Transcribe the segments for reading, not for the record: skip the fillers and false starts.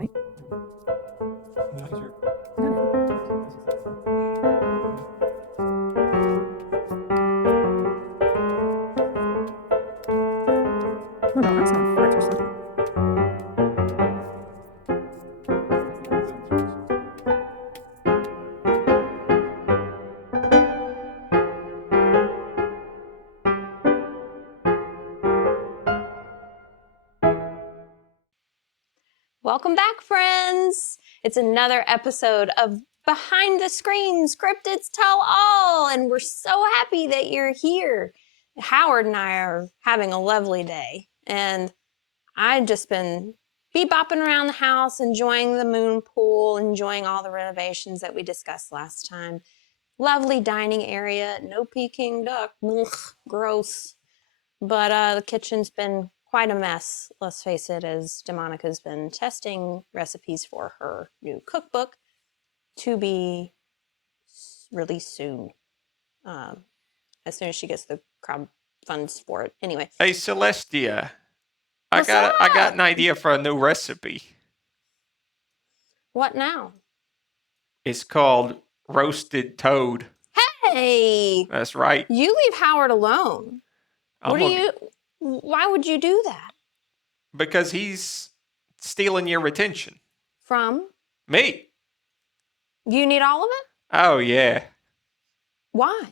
right? Not sure. Oh no, I'm smelling farts or something. Welcome back, friends. It's another episode of Behind the Screens, Cryptids Tell All, and we're so happy that you're here. Howard and I are having a lovely day, and I've just been bebopping around the house, enjoying the moon pool, enjoying all the renovations that we discussed last time. Lovely dining area, no Peking duck, ugh, gross. But the kitchen's been quite a mess, let's face it, as Demonica's been testing recipes for her new cookbook to be released soon, as soon as she gets the crowd funds for it. Anyway. Hey, Celestia, What's I got up? an idea for a new recipe. What now? It's called roasted toad. Hey! That's right. You leave Howard alone. Why would you do that? Because he's stealing your attention. From? Me. You need all of it? Oh, yeah. Why?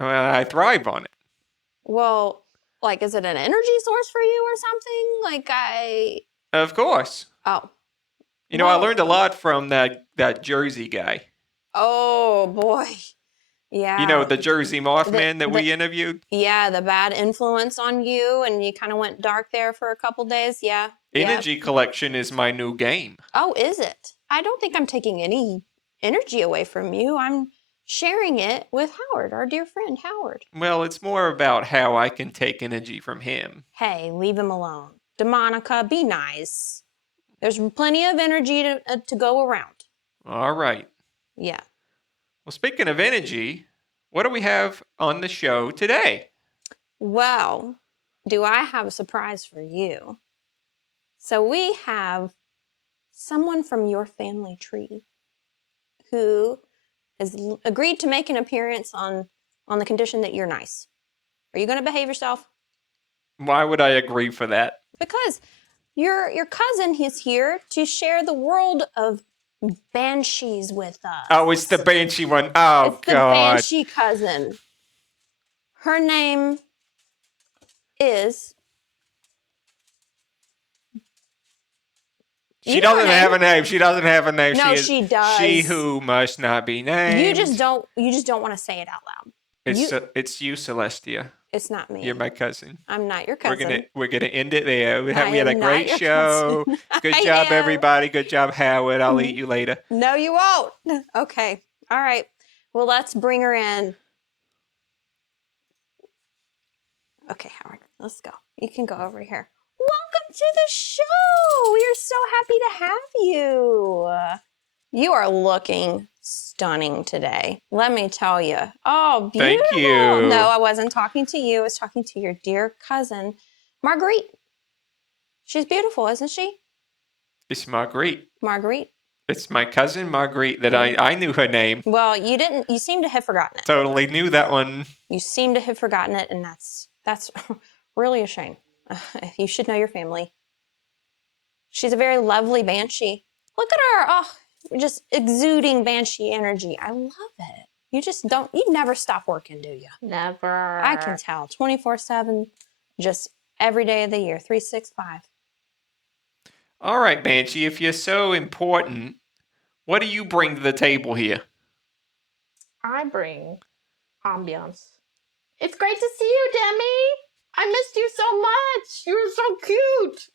Well, I thrive on it. Well, like, is it an energy source for you or something? Of course. Oh. You know, I learned a lot from that Jersey guy. Oh, boy. Yeah. You know, the Jersey Mothman that we interviewed? Yeah, the bad influence on you, and you kind of went dark there for a couple days. Yeah. Energy collection is my new game. Oh, is it? I don't think I'm taking any energy away from you. I'm sharing it with Howard, our dear friend Howard. Well, it's more about how I can take energy from him. Hey, leave him alone. Demonica, be nice. There's plenty of energy to go around. All right. Yeah. Well, speaking of energy, what do we have on the show today? Well, do I have a surprise for you? So we have someone from your family tree who has agreed to make an appearance on the condition that you're nice. Are you going to behave yourself? Why would I agree for that? Because your cousin is here to share the world of Banshees with us. Oh, it's the Banshee one. Oh, it's the God. Banshee cousin. Her name is... She doesn't have a name. She doesn't have a name. No, she does. She who must not be named. You just don't want to say it out loud. It's you, Celestia. It's not me. You're my cousin. I'm not your cousin. We're gonna end it there. We had a am great not your show. Good job, everybody. Good job, Howard. I'll eat you later. No, you won't. Okay. All right. Well, let's bring her in. Okay, Howard. Let's go. You can go over here. Welcome to the show. We are so happy to have you. You are looking stunning today. Let me tell you. Oh, beautiful. Thank you. No, I wasn't talking to you. I was talking to your dear cousin, Margaritte. She's beautiful, isn't she? It's Margaritte. Margaritte. It's my cousin Margaritte that I knew her name. Well, you didn't. You seem to have forgotten it. Totally knew that one. You seem to have forgotten it, and that's really a shame. You should know your family. She's a very lovely Banshee. Look at her. Oh, just exuding Banshee energy. I love it. You never stop working, do you? Never. I can tell. 24/7, just every day of the year, 365. All right, Banshee, if you're so important, what do you bring to the table here? I bring ambiance. It's great to see you, Demi. I missed you so much. You were so cute.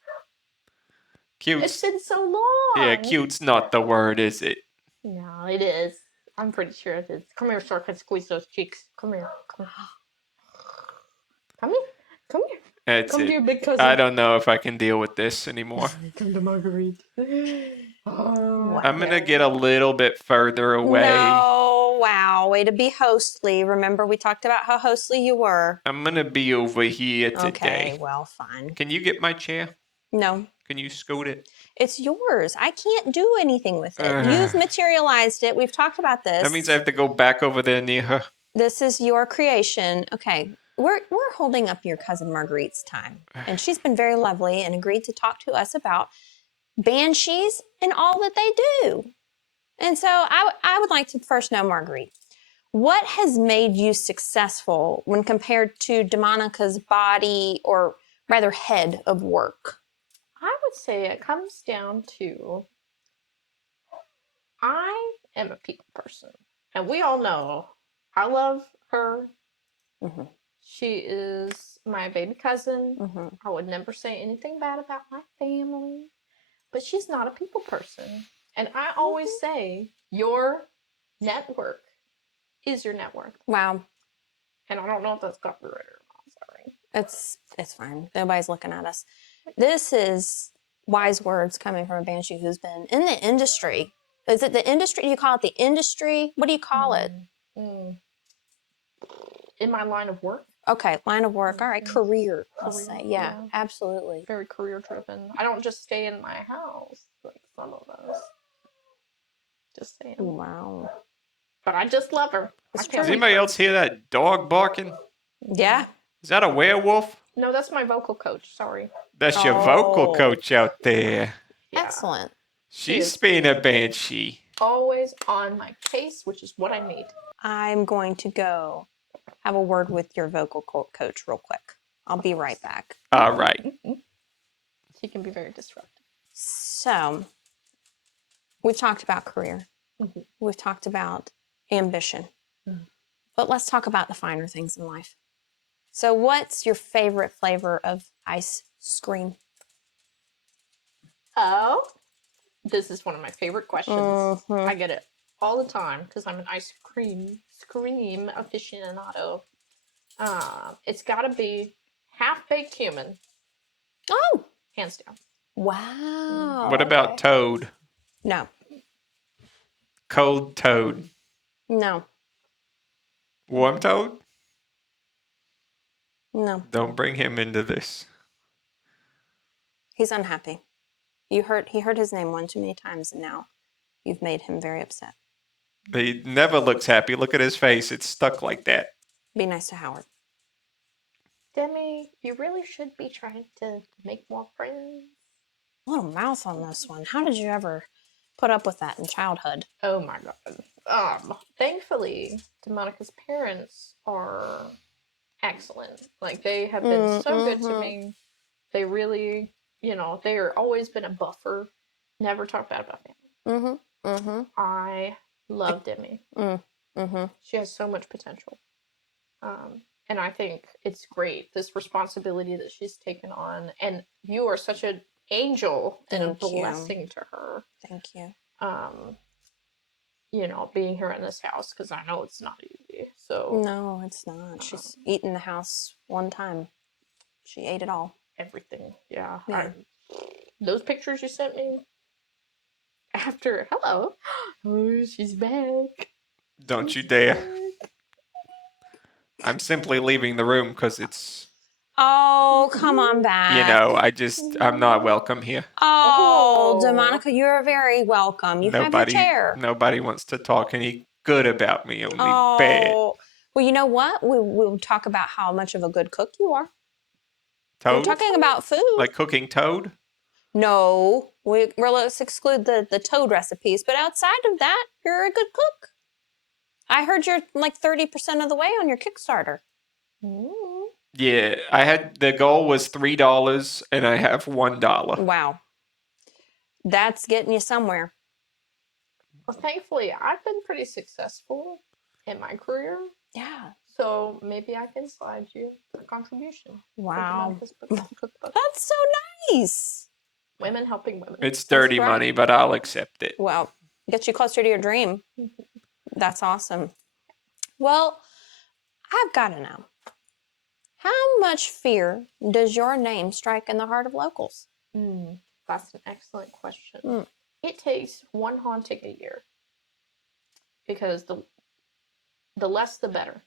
Cute. It's been so long. Yeah, cute's not the word, is it? No, it is. I'm pretty sure it is. Come here so I can squeeze those cheeks. Come here. Come here. Come here. Come here. That's Come it. here, big cousin. I don't know if I can deal with this anymore. Come to Marguerite. Oh. I'm going to get a little bit further away. No, wow. Way to be hostly. Remember, we talked about how hostly you were. I'm going to be over here today. Okay, well, fine. Can you get my chair? No. Can you scoot it? It's yours. I can't do anything with it. You've materialized it. We've talked about this. That means I have to go back over there near her. This is your creation. Okay. We're holding up your cousin Marguerite's time. And she's been very lovely and agreed to talk to us about banshees and all that they do. And so I would like to first know, Marguerite, what has made you successful when compared to Demonica's body, or rather head of work? I would say it comes down to I am a people person. And we all know I love her. Mm-hmm. She is my baby cousin. Mm-hmm. I would never say anything bad about my family. But she's not a people person. And I always say your network is your net worth. Wow. And I don't know if that's copyrighted or not. Sorry. It's fine. Nobody's looking at us. This is wise words coming from a banshee who's been in the industry. Is it the industry? Do you call it the industry? What do you call it? In my line of work. Okay, line of work. All right, career. I'll Career, say, yeah, yeah. absolutely. Very career driven. I don't just stay in my house like some of us. Just saying. Wow. But I just love her. It's I true. can't Does wait anybody for- else hear that dog barking? Yeah. Is that a werewolf? No, that's my vocal coach. Sorry. That's your vocal Oh. coach out there. Yeah. Excellent. She's is. being a banshee. Always on my case, which is what I need. I'm going to go have a word with your vocal coach real quick. I'll be right back. All right. She can be very disruptive. So, we've talked about career. Mhm. We've talked about ambition. But let's talk about the finer things in life. So, what's your favorite flavor of ice cream? Oh, this is one of my favorite questions. Mhm. I get it all the time because I'm an ice cream aficionado. It's got to be half-baked human, Oh, hands down. wow. What about toad? No, Cold toad? no, Warm toad? no. Don't bring him into this. He's unhappy. He heard his name one too many times, and now you've made him very upset. He never looks happy. Look at his face. It's stuck like that. Be nice to Howard. Demi, you really should be trying to make more friends. Little mouth on this one. How did you ever put up with that in childhood? Oh my god. Thankfully, Demonica's parents are excellent. Like, they have been so good to me. They really, they are always been a buffer. Never talk bad about family. I love Demi. She has so much potential. And I think it's great, this responsibility that she's taken on. And you are such an angel and a Thank you. blessing to her. Thank you. Being here in this house, because I know it's not easy. So No, it's not. She's eaten the house one time. She ate it all. everything, yeah. Yeah. Those pictures you sent me after, hello, oh, she's back. Don't you dare. I'm simply leaving the room because it's, Oh, come on back. I'm not welcome here. Oh, Oh. Demonica, you're very welcome. You have your chair. Nobody wants to talk any good about me, only bad. Oh, well, you know what? We'll talk about how much of a good cook you are. We're Toad? talking about food. Like cooking toad? No, let's exclude the toad recipes. But outside of that, you're a good cook. I heard you're like 30% of the way on your Kickstarter. Yeah, the goal was $3 and I have $1. Wow. That's getting you somewhere. Well, thankfully, I've been pretty successful in my career. Yeah. So maybe I can slide you a contribution. for Wow. Demonica's cookbook. That's so nice. Women helping women. It's dirty right. money, but I'll accept it. Well, get you closer to your dream. That's awesome. Well, I've got to know. How much fear does your name strike in the heart of locals? That's an excellent question. Mm. It takes one haunting a year. Because the less the better,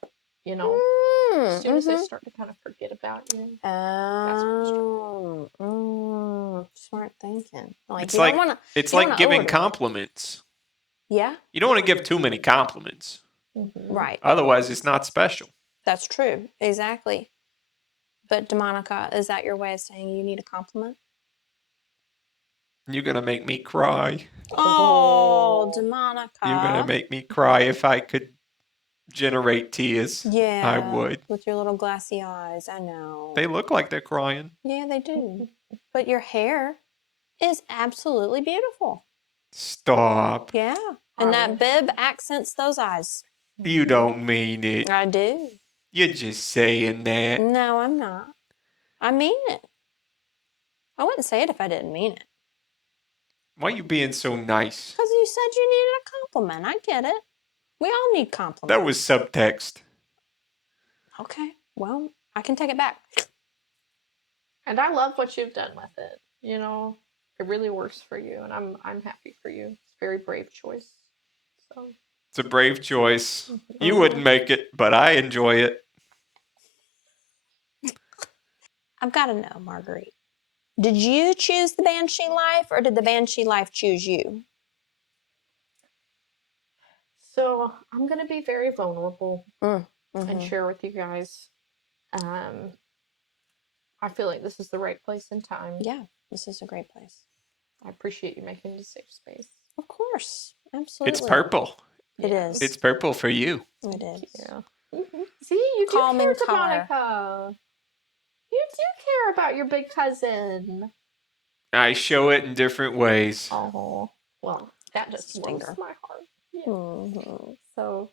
As soon as they Mm-hmm. start to kind of forget about you. Smart thinking. Like It's you like don't want to. it's you don't like wanna giving overdo it. compliments. Yeah. You don't want to give too many compliments. Right. Otherwise, it's not special. That's true. Exactly. But Demonica, is that your way of saying you need a compliment? You're gonna make me cry. Oh, Demonica. You're gonna make me cry. If I could generate tears, Yeah. I would. With your little glassy eyes. I know. They look like they're crying. Yeah, they do. But your hair is absolutely beautiful. Stop. Yeah. And that bib accents those eyes. You don't mean it. I do. You're just saying that. No, I'm not. I mean it. I wouldn't say it if I didn't mean it. Why are you being so nice? Because you said you needed a compliment. I get it. We all need compliments. That was subtext. Okay. Well, I can take it back. And I love what you've done with it. You know, it really works for you, and I'm happy for you. It's a very brave choice. So It's a brave choice. You wouldn't make it, but I enjoy it. I've got to know, Marguerite. Did you choose the Banshee life, or did the Banshee life choose you? So I'm gonna be very vulnerable and Mhm. share with you guys. I feel like this is the right place and time. Yeah, this is a great place. I appreciate you making it a safe space. Of course. Absolutely. It's purple. It is. It's purple for you. It is. Yeah. See, you do Calming care, color. Demonica. You do care about your big cousin. I show it in different ways. Oh, well, that just warms Stinger. my heart. Yeah. Mhm. So,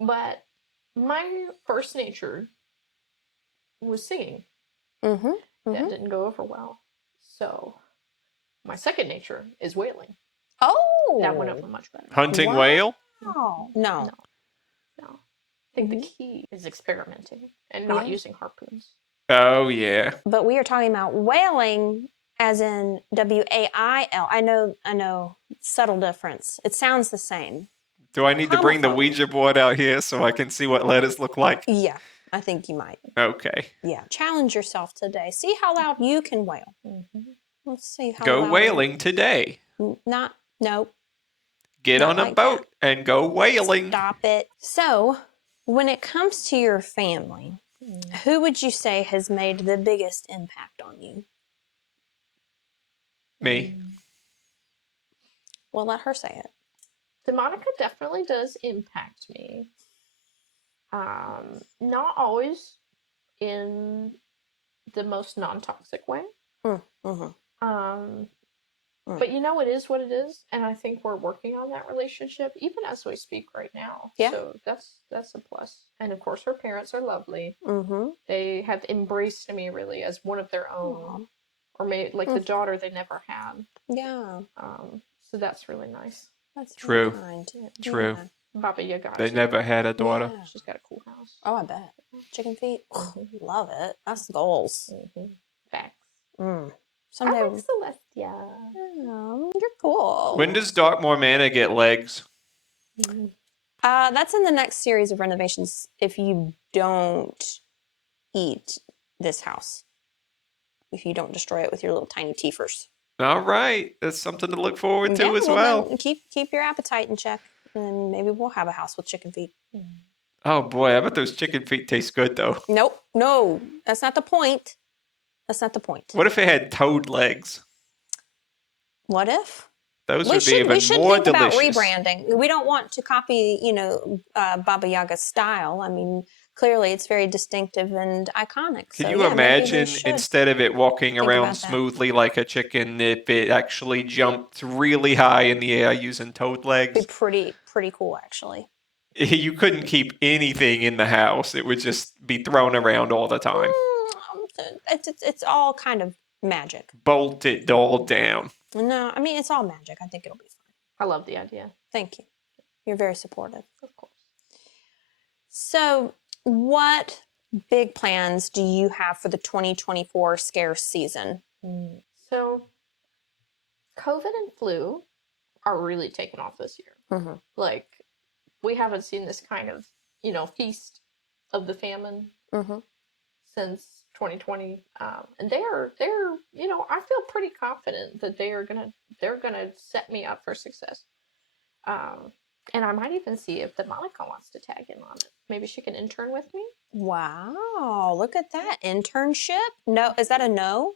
but my first nature was singing. Mhm. That didn't go over well. So, my second nature is whaling. Oh. That went over much better. Hunting Wow. whale? No. No. I think the key is experimenting and not Yeah. using harpoons. Oh, yeah. But we are talking about whaling as in W-A-I-L. I know, subtle difference. It sounds the same. Do I need to bring the Homophone. Ouija board out here so I can see what letters look like? Yeah, I think you might. Okay. Yeah, challenge yourself today. See how loud you can wail. Mm-hmm. Let's see how Go loud. whaling today. Nope. Get Not on a like boat and go whaling. Stop it. So, when it comes to your family, who would you say has made the biggest impact on you? Me. Well, let her say it. Demonica definitely does impact me. Not always in the most non-toxic way. Mm-hmm. But you know, it is what it is, and I think we're working on that relationship even as we speak right now. Yeah. So that's a plus. And of course, her parents are lovely. Mm-hmm. They have embraced me really as one of their own, or made like the daughter they never had. Yeah. So that's really nice. That's True. really kind. True. Yeah. Baba Yaga. They never had a daughter. Yeah. She's got a cool house. Oh, I bet. Chicken feet. Love it. That's goals. Facts. Someday. I like Celestia. Oh, you're cool. When does Darkmore Manor get legs? That's in the next series of renovations if you don't eat this house. If you don't destroy it with your little tiny teethers. All right. That's something to look forward to as then well. keep your appetite in check, and then maybe we'll have a house with chicken feet. Oh, boy. I bet those chicken feet taste good, though. Nope. No. That's not the point. That's not the point. What if it had toad legs? What if? Those We would be should even more think delicious. about rebranding. We don't want to copy, Baba Yaga's style. I mean, clearly it's very distinctive and iconic. Can So, you yeah, maybe we imagine, should. instead of it walking think around about that. smoothly like a chicken, if it actually jumped really high in the air using toad legs? Be pretty cool, actually. You couldn't keep anything in the house. It would just be thrown around all the time. It's all kind of magic. Bolt it all down. No, I mean, it's all magic. I think it'll be fine. I love the idea. Thank you. You're very supportive. Of course. So, what big plans do you have for the 2024 scarce season? So, COVID and flu are really taking off this year. Mm-hmm. Like, we haven't seen this kind of, feast of the famine Mm-hmm. since 2020, and they're I feel pretty confident that they're gonna set me up for success. And I might even see if Demonica wants to tag in on it. Maybe she can intern with me. Wow, look at that. Internship? No, is that a no?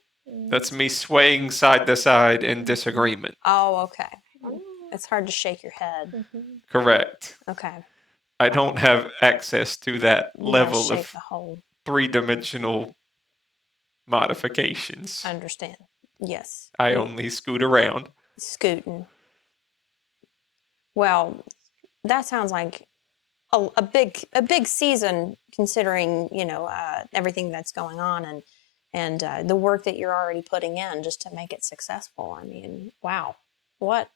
That's me swaying side to side in disagreement. Oh, okay. Mm. It's hard to shake your head. Mhm. Correct. Okay. I don't have access to that You gotta level shake of the whole. three-dimensional modifications. I understand. Yes. I only scoot around. Scooting. Well, that sounds like a big season, considering everything that's going on and the work that you're already putting in just to make it successful. I mean, wow, what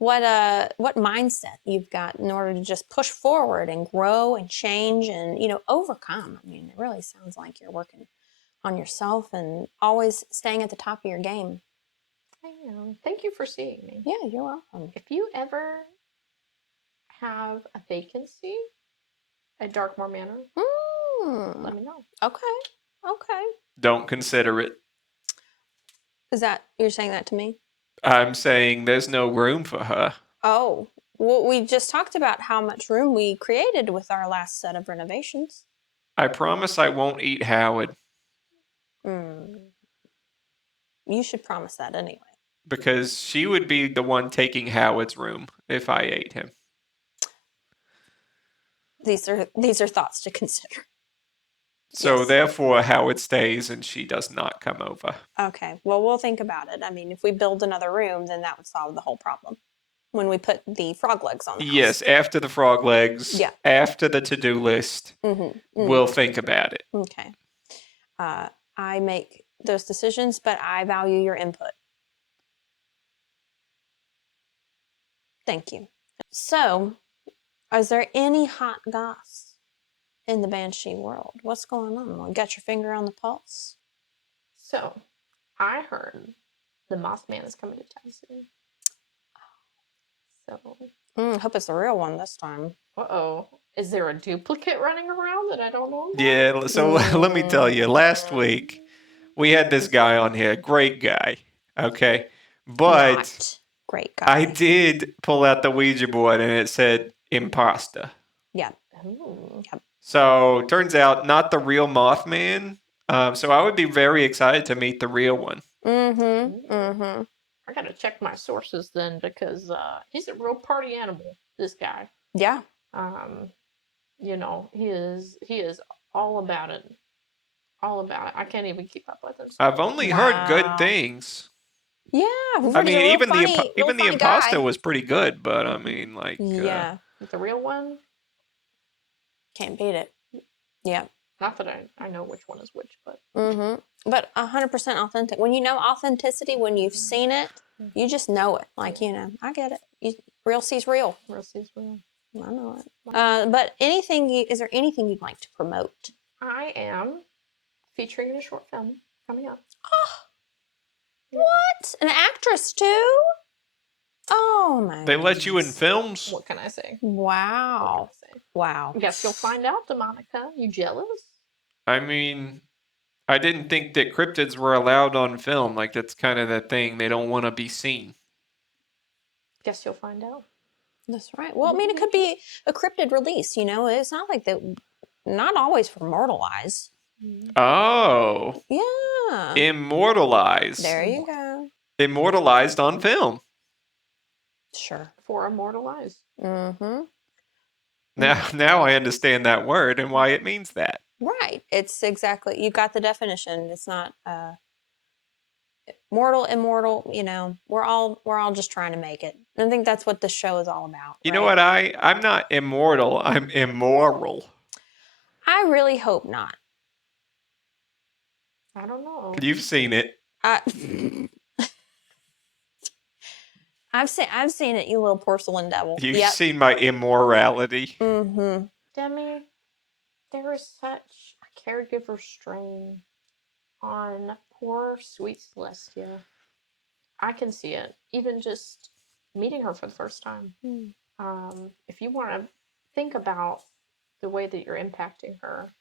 mindset you've got in order to just push forward and grow and change and overcome. I mean, it really sounds like you're working on yourself and always staying at the top of your game. I am. Thank you for seeing me. Yeah, you're welcome. If you ever have a vacancy at Darkmore Manor, let me know. Okay. Don't consider it. Is that you're saying that to me? I'm saying there's no room for her. Oh, well, we just talked about how much room we created with our last set of renovations. I promise I won't eat Howard You should promise that anyway. because she would be the one taking Howard's room if I ate him. These are thoughts to consider. So Yes. therefore, Howard stays and she does not come over. Okay, well, we'll think about it. I mean, if we build another room, then that would solve the whole problem. When we put the frog legs on the house. Yes, after the frog legs, Yeah. after the to-do list, we'll think about it. Okay. I make those decisions, but I value your input. Thank you. So, is there any hot goss in the Banshee world? What's going on? Well, you got your finger on the pulse? So, I heard the Mothman is coming to town soon. So, I hope it's the real one this time. is there a duplicate running around that I don't know about? Yeah, so let me tell you, last week we had this guy on here, great guy, okay? But Not great guy. I did pull out the Ouija board and it said imposter. Yeah. Ooh. Yep. So turns out not the real Mothman. So I would be very excited to meet the real one. I gotta check my sources then because he's a real party animal. This guy. Yeah. He is all about it. All about it. I can't even keep up with him. I've only heard good Wow. things. Yeah. I mean, even the the imposter was pretty good, but I mean, like, Yeah. The real one. Can't beat it. Yeah. Not that I know which one is which, but But 100% authentic. When you know authenticity, when you've seen it, you just know it. Like, I get it. Real sees real. real sees real. I know it. But is there anything you'd like to promote? I am featuring in a short film coming up. What? An actress too? Oh my! they let you in goodness. films? What can I say? Wow! What can I say? Wow! Guess you'll find out, Demonica. You jealous? I mean, I didn't think that cryptids were allowed on film. Like, that's kind of the thing. They don't want to be seen. Guess you'll find out. That's right. Well, I mean, it could be a cryptid release. It's not like that. Not always for mortal eyes. Oh. Yeah. Immortalized. There you go. Immortalized on film. Sure. For immortal eyes. Now I understand that word and why it means that. Right. It's exactly. You got the definition. It's not mortal, immortal. We're all just trying to make it. I think that's what this show is all about. You know what? I'm not immortal. I'm immoral. I really hope not. I don't know. You've seen it. I've seen it, you little porcelain devil. You've seen my immorality. Demi, there is such a caregiver strain on poor sweet Celestia. I can see it. Even just meeting her for the first time. If you want to think about the way that you're impacting her,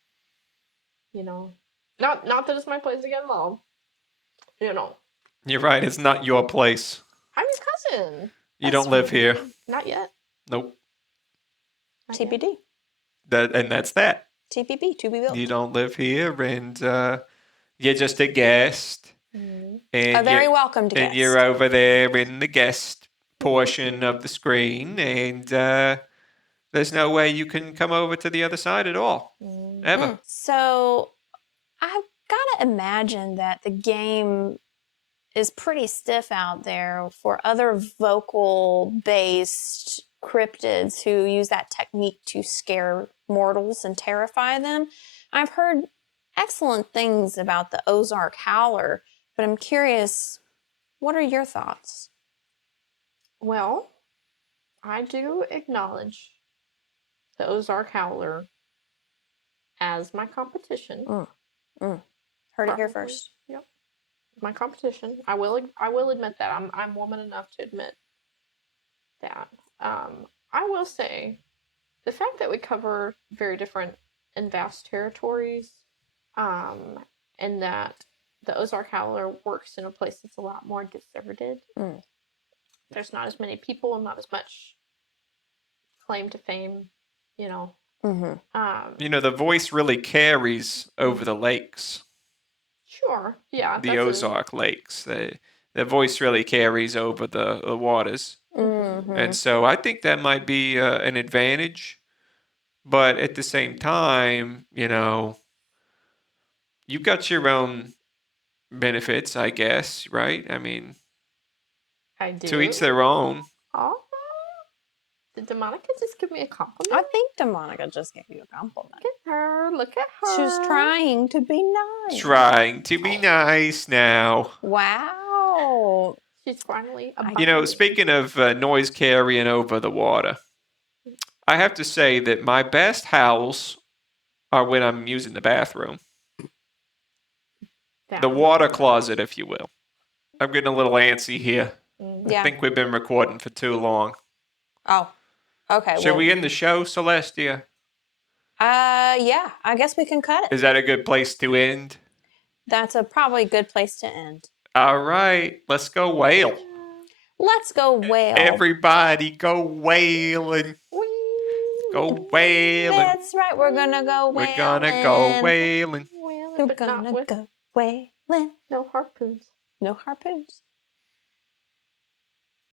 you know, not that it's my place to get involved. You know, You're right. It's not your place. I'm his cousin. You That's don't live here. Not yet. Nope. Not yet. TBD. That's that. TPP, to be built. You don't live here, and you're just a guest. Mhm. And A very welcome to and guest. you're over there in the guest portion of the screen, and there's no way you can come over to the other side at all, ever. So I've got to imagine that the game is pretty stiff out there for other vocal-based cryptids who use that technique to scare mortals and terrify them. I've heard excellent things about the Ozark Howler, but I'm curious, what are your thoughts? Well, I do acknowledge the Ozark Howler as my competition. Heard it here Probably. first. Yep, my competition. I will admit that. I'm woman enough to admit that. I will say, the fact that we cover very different and vast territories, and that the Ozark Howler works in a place that's a lot more deserted. There's not as many people, not as much claim to fame, you know. You know, the voice really carries over the lakes, Sure, yeah. the Ozark lakes. The voice really carries over the waters. And so I think that might be an advantage. But at the same time, you know, you've got your own benefits, I guess, right? I mean, I do. to each their own. Oh, did Demonica just give me a compliment? I think Demonica just gave you a compliment. Look at her. Look at her. She was trying to be nice. Trying to be nice now. Wow. She's finally a You know, bunny. speaking of noise carrying over the water, I have to say that my best howls are when I'm using the bathroom. The water closet, if you will. I'm getting a little antsy here. Yeah. I think we've been recording for too long. Oh, okay. Should we end the show, Celestia? Yeah, I guess we can cut it. Is that a good place to end? That's a probably good place to end. All right, let's go whale. Let's go whale. Everybody go whaling. Go whaling. That's right. We're gonna go whaling. We're gonna go whaling. We're gonna go whaling. No harpoons. No harpoons.